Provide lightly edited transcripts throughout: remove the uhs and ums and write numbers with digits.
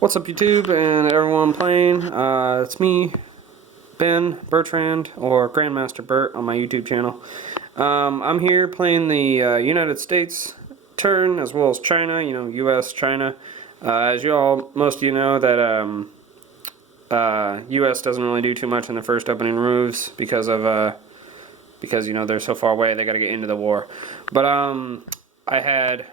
What's up, YouTube and everyone playing? It's me, Ben Bertrand, or Grandmaster Bert on my YouTube channel. I'm here playing the United States turn as well as China. You know, U.S. China. As most of you know, that U.S. doesn't really do too much in the first opening moves because you know they're so far away. They got to get into the war. But I had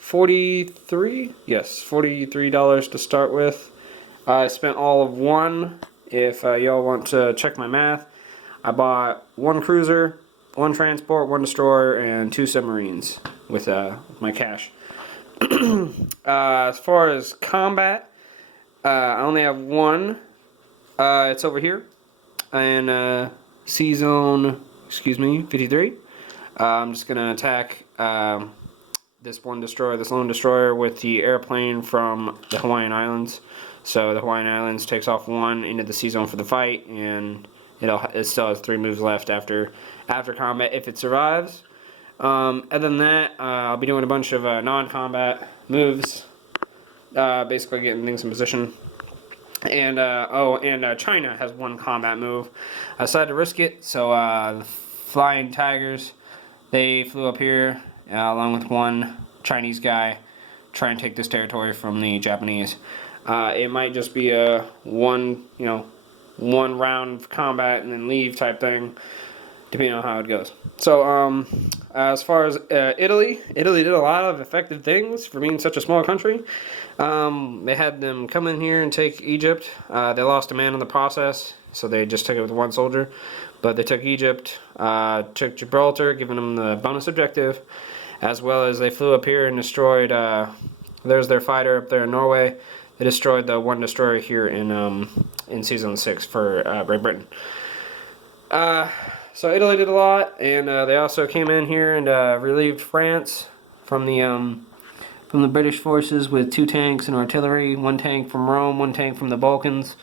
$43 to start with. I spent all of one. If y'all want to check my math, I bought one cruiser, one transport, one destroyer, and two submarines with my cash. As far as combat, I only have one. It's over here in C zone, 53. I'm just gonna attack this lone destroyer with the airplane from the Hawaiian Islands. So the Hawaiian Islands takes off one into the C zone for the fight, and it still has 3 moves left after combat if it survives. Other than that, I'll be doing a bunch of non-combat moves, basically getting things in position. And China has one combat move. I decided to risk it, so the Flying Tigers, they flew up here along with one Chinese guy, try and take this territory from the Japanese. It might just be a one round of combat and then leave type thing, depending on how it goes. So as far as Italy did a lot of effective things for being such a small country. They had them come in here and take Egypt. They lost a man in the process, so they just took it with one soldier. But they took Egypt, took Gibraltar, giving them the bonus objective, as well as they flew up here and destroyed, there's their fighter up there in Norway. They destroyed the one destroyer here in Season 6 for Great Britain. So Italy did a lot, and they also came in here and relieved France from the British forces with 2 tanks and artillery, 1 tank from Rome, 1 tank from the Balkans.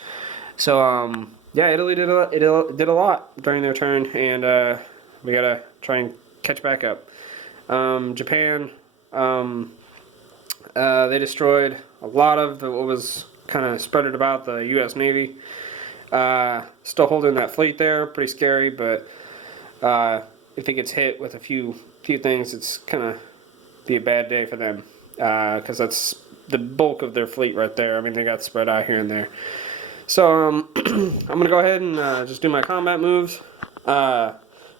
So yeah, Italy did a lot during their turn, and we gotta try and catch back up. Japan, they destroyed a lot of what was kind of spread about the U.S. Navy. Still holding that fleet there, pretty scary, but if it gets hit with a few things, it's gonna be a bad day for them, because that's the bulk of their fleet right there. I mean, they got spread out here and there. So I'm gonna go ahead and just do my combat moves.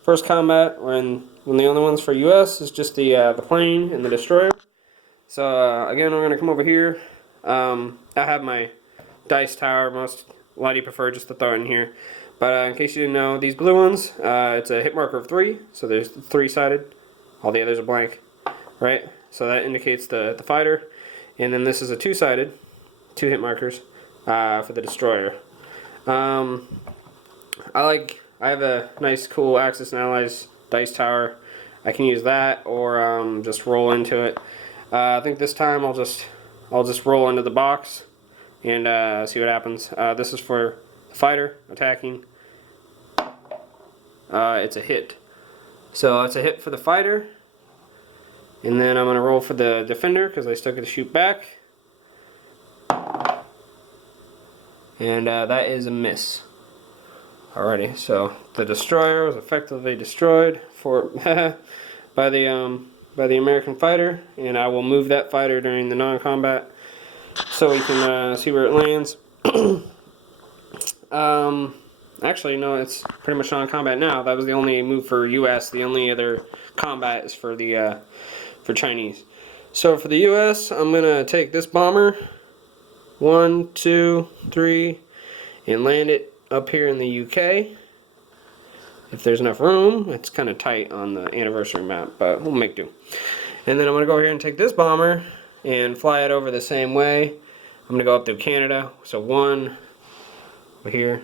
First combat, when the only ones for U.S. is just the plane and the destroyer. So again, we're gonna come over here. I have my dice tower. Most a lot of you prefer just to throw it in here. But in case you didn't know, these blue ones, it's a hit marker of 3, so there's 3-sided. All the others are blank, right? So that indicates the fighter. And then this is a 2-sided, 2 hit markers for the destroyer. I have a nice, cool Axis and Allies dice tower. I can use that or just roll into it. I think this time I'll just roll into the box and see what happens. This is for the fighter attacking. It's a hit. So it's a hit for the fighter. And then I'm going to roll for the defender because I still get to shoot back. And that is a miss. Alrighty, so the destroyer was effectively destroyed by the American fighter, and I will move that fighter during the non-combat so we can see where it lands. Actually, no, it's pretty much non-combat now. That was the only move for U.S. The only other combat is for the for Chinese. So for the U.S., I'm gonna take this bomber, 1, 2, 3, and land it up here in the U.K. If there's enough room. It's kind of tight on the anniversary map, but we'll make do. And then I'm gonna go here and take this bomber and fly it over the same way. I'm gonna go up through Canada. So 1 over here,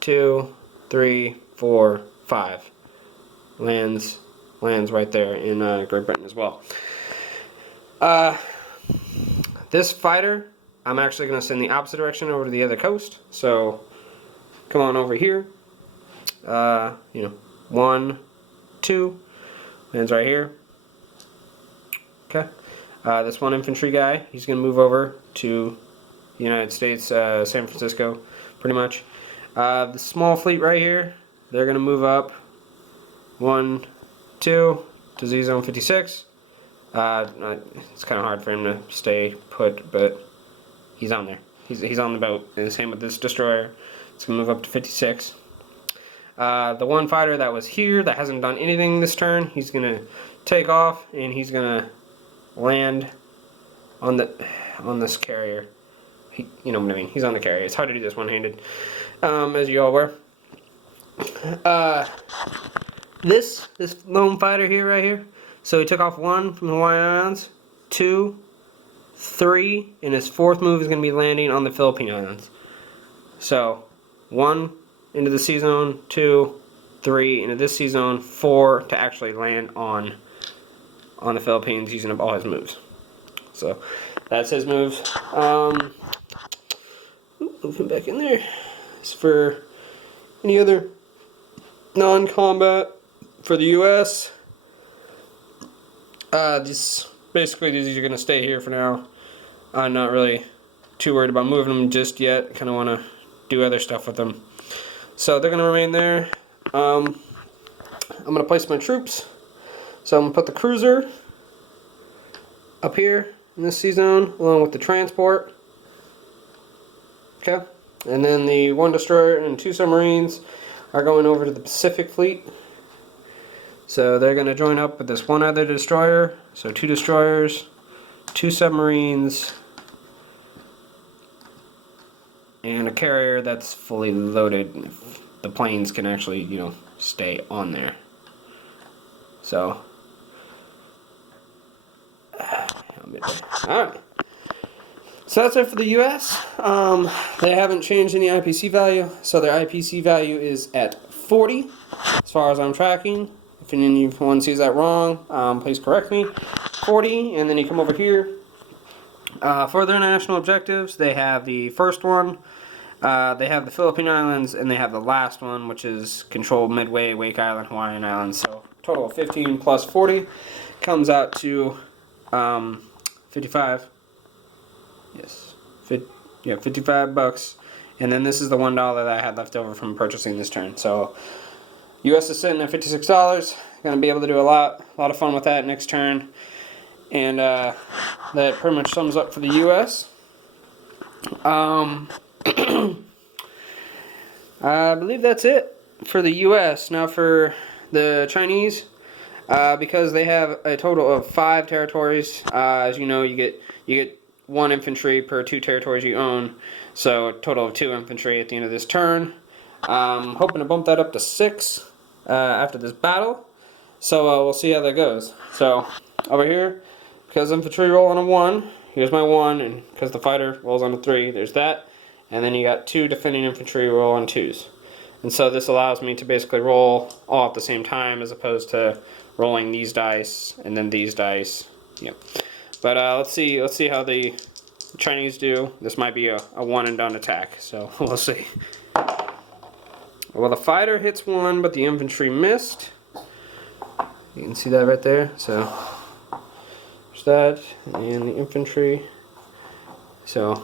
2, 3, 4, 5. Lands right there in Great Britain as well. This fighter, I'm actually going to send the opposite direction over to the other coast. So come on over here. 1, 2, lands right here. Okay. This one infantry guy, he's going to move over to United States, San Francisco, pretty much. The small fleet right here, they're going to move up 1, 2 to Z Zone 56. It's kind of hard for him to stay put, but he's on there. He's on the boat. And the same with this destroyer. It's going to move up to 56. The one fighter that was here that hasn't done anything this turn, he's going to take off and he's going to land on this carrier. You know what I mean? He's on the carrier. It's hard to do this one-handed, as you all were. This lone fighter here, right here. So he took off 1 from the Hawaiian Islands, 2, 3, and his 4th move is going to be landing on the Philippine Islands. So 1 into the C zone, 2, 3 into this C zone, 4 to actually land on the Philippines using up all his moves. So that's his moves. Move him back in there. As for any other non-combat for the U.S., basically these are going to stay here for now. I'm not really too worried about moving them just yet. Kind of want to do other stuff with them. So they're going to remain there. I'm going to place my troops. So I'm going to put the cruiser up here in this C zone along with the transport. Okay. And then the 1 destroyer and 2 submarines are going over to the Pacific Fleet. So they're going to join up with this 1 other destroyer. So 2 destroyers, 2 submarines, and a carrier that's fully loaded. The planes can actually, you know, stay on there. So, alright. So that's it for the US. They haven't changed any IPC value. So their IPC value is at 40, as far as I'm tracking. If anyone sees that wrong, please correct me. 40, and then you come over here. For their national objectives, they have the first one, they have the Philippine Islands, and they have the last one, which is control Midway, Wake Island, Hawaiian Islands. So total of 15 plus 40 comes out to 55. Yes, 55 bucks. And then this is the $1 that I had left over from purchasing this turn. So US is sitting at $56. Gonna be able to do a lot of fun with that next turn. And that pretty much sums up for the US. I believe that's it for the US. Now for the Chinese, because they have a total of 5 territories, as you know, you get 1 infantry per 2 territories you own, so a total of 2 infantry at the end of this turn. Hoping to bump that up to 6 after this battle, so we'll see how that goes. So over here, because infantry roll on a 1, here's my 1, and because the fighter rolls on a 3, there's that, and then you got 2 defending infantry roll on 2s. And so this allows me to basically roll all at the same time, as opposed to rolling these dice and then these dice. Yep. But let's see how the Chinese do. This might be a one and done attack, so we'll see. Well, the fighter hits 1, but the infantry missed. You can see that right there. So there's that, and the infantry. So,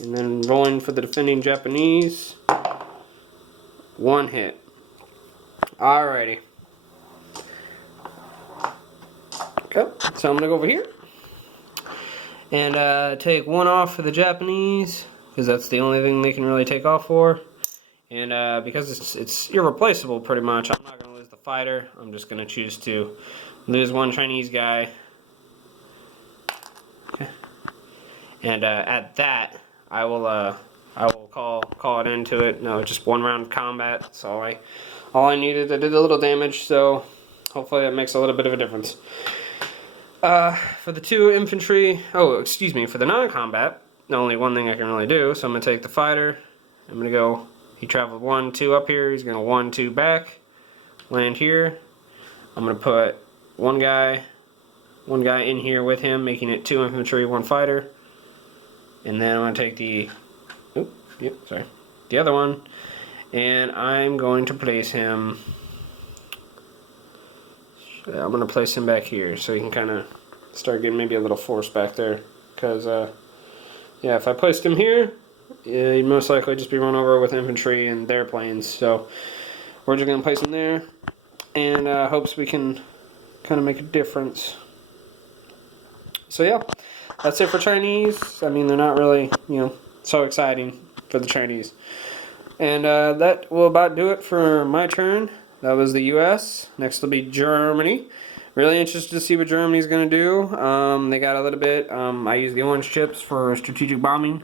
and then rolling for the defending Japanese. 1 hit. Alrighty. Okay, so I'm gonna go over here and take 1 off for the Japanese, because that's the only thing they can really take off for. And because it's irreplaceable pretty much, I'm not gonna lose the fighter. I'm just gonna choose to lose 1 Chinese guy. Okay. And at that, I will call it into it. No, just 1 round of combat. That's all I needed. I did a little damage, so hopefully that makes a little bit of a difference. For the 2 infantry, for the non-combat, only 1 thing I can really do, so I'm going to take the fighter. I'm going to go, he traveled 1, 2 up here, he's going to 1, 2 back, land here. I'm going to put one guy in here with him, making it 2 infantry, 1 fighter. And then I'm going to take the other one, and I'm going to place him, I'm going to place him back here so he can kind of start getting maybe a little force back there, because yeah, if I placed him here, he'd most likely just be run over with infantry and their planes. So we're just gonna place him there, and hopes we can kind of make a difference. So yeah, that's it for Chinese. I mean, they're not really, so exciting for the Chinese. And that will about do it for my turn. That was the U.S. Next will be Germany. Really interested to see what Germany's going to do. They got a little bit, I use the orange chips for strategic bombing.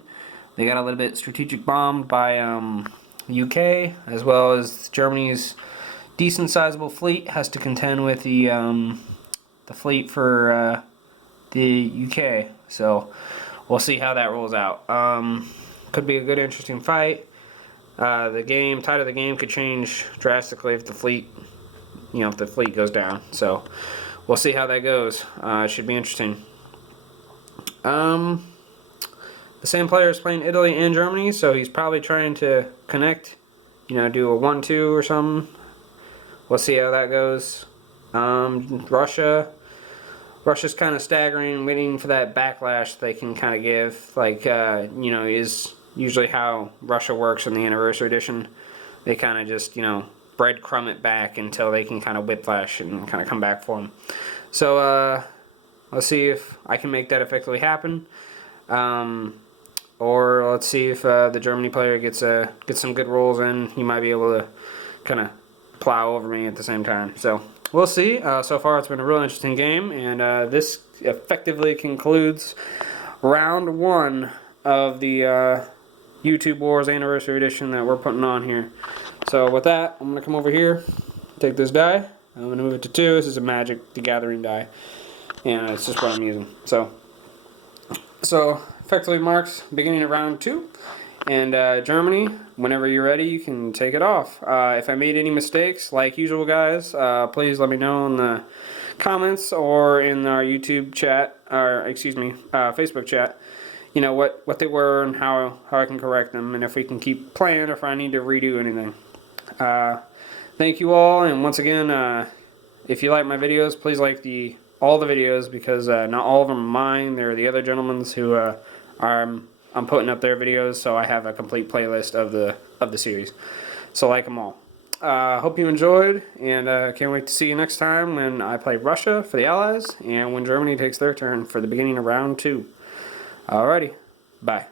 They got a little bit strategic bombed by UK, as well as Germany's decent sizable fleet has to contend with the fleet for the UK. So we'll see how that rolls out. Could be a good, interesting fight. The tide of the game could change drastically if the fleet, if the fleet goes down. So we'll see how that goes. It should be interesting. The same player is playing Italy and Germany, so he's probably trying to connect, do a 1-2 or something. We'll see how that goes. Russia's kind of staggering, waiting for that backlash they can kind of give. Like, is usually how Russia works in the Anniversary Edition. They kind of just, breadcrumb it back until they can kind of whiplash and kind of come back for them. So, let's see if I can make that effectively happen. Or let's see if the Germany player gets some good rolls in. He might be able to kind of plow over me at the same time. So we'll see. So far, it's been a real interesting game, and this effectively concludes round 1 of the YouTube Wars Anniversary Edition that we're putting on here. So with that, I'm going to come over here, take this die. I'm going to move it to 2. This is a Magic the Gathering die, and it's just what I'm using. So effectively marks beginning of round 2. And Germany, whenever you're ready, you can take it off. If I made any mistakes, like usual, guys, please let me know in the comments or in our YouTube chat, or Facebook chat. What they were and how I can correct them, and if we can keep playing, or if I need to redo anything. Thank you all, and once again, if you like my videos, please like all the videos, because not all of them are mine. They're the other gentlemen's who I'm putting up their videos, so I have a complete playlist of the series. So like them all. Hope you enjoyed, and can't wait to see you next time when I play Russia for the Allies, and when Germany takes their turn for the beginning of round 2. Alrighty, bye.